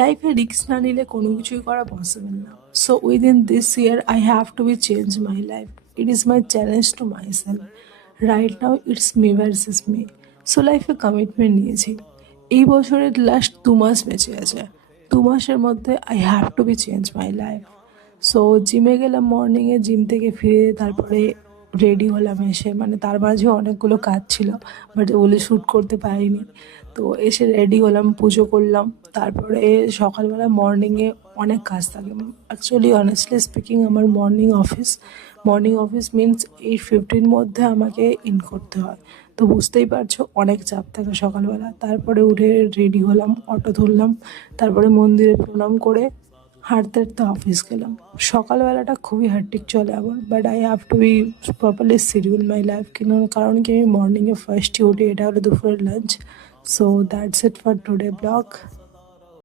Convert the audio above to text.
লাইফে রিস্ক না নিলে কোনো কিছুই করা পসিবল না। So within this year I have to be change my life. It is my challenge to my self. Right now it's me versus me. So লাইফে commitment নিয়েছি। এই বছরের লাস্ট 2 মাস বেঁচে আছে। 2 মাসের মধ্যে I have to be change my life. So জিমে গেলাম মর্নিংয়ে, জিম থেকে ফিরে তারপরে রেডি হলাম এসে, মানে তার মাঝে অনেকগুলো কাজ ছিল, বাট ওগুলো শ্যুট করতে পারিনি। তো এসে রেডি হলাম, পুজো করলাম। তারপরে সকালবেলা মর্নিংয়ে অনেক কাজ থাকে। অ্যাকচুয়ালি অনেস্টলি স্পিকিং আমার মর্নিং অফিস মিনস 8:50 মধ্যে আমাকে ইন করতে হয়। তো বুঝতেই পারছো অনেক চাপ থাকে সকালবেলা। তারপরে উঠে রেডি হলাম, অটো ধরলাম, তারপরে মন্দিরে প্রণাম করে হাঁটতে হাঁটতে অফিস গেলাম। সকালবেলাটা খুবই হ্যাট্রিক চলে আমার, but I have to be properly schedule my life. কারণ কি আমি মর্নিংয়ে ফার্স্টে উঠি, এটা হলো দুপুরের lunch. So that's it for today blog.